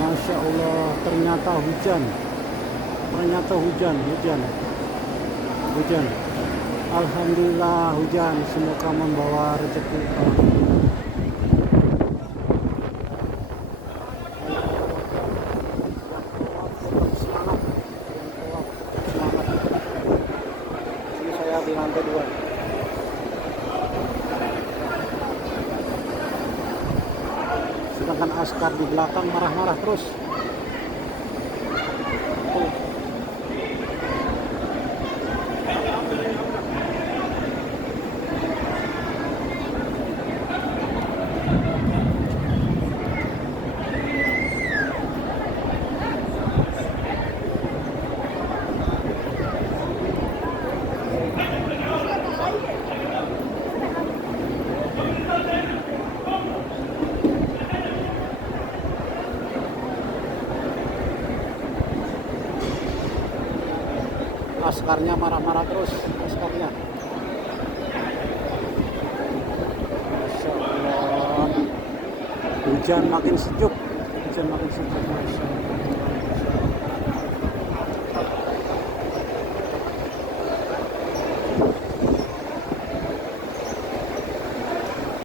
Masya Allah, ternyata hujan. Ternyata hujan. Alhamdulillah hujan, semoga membawa rezeki. Semangat. Ini saya di lantai 2. Sedangkan askar di belakang marah-marah terus. Askarnya marah-marah terus, askarnya. Masya Allah. Hujan makin sejuk, Masya Allah.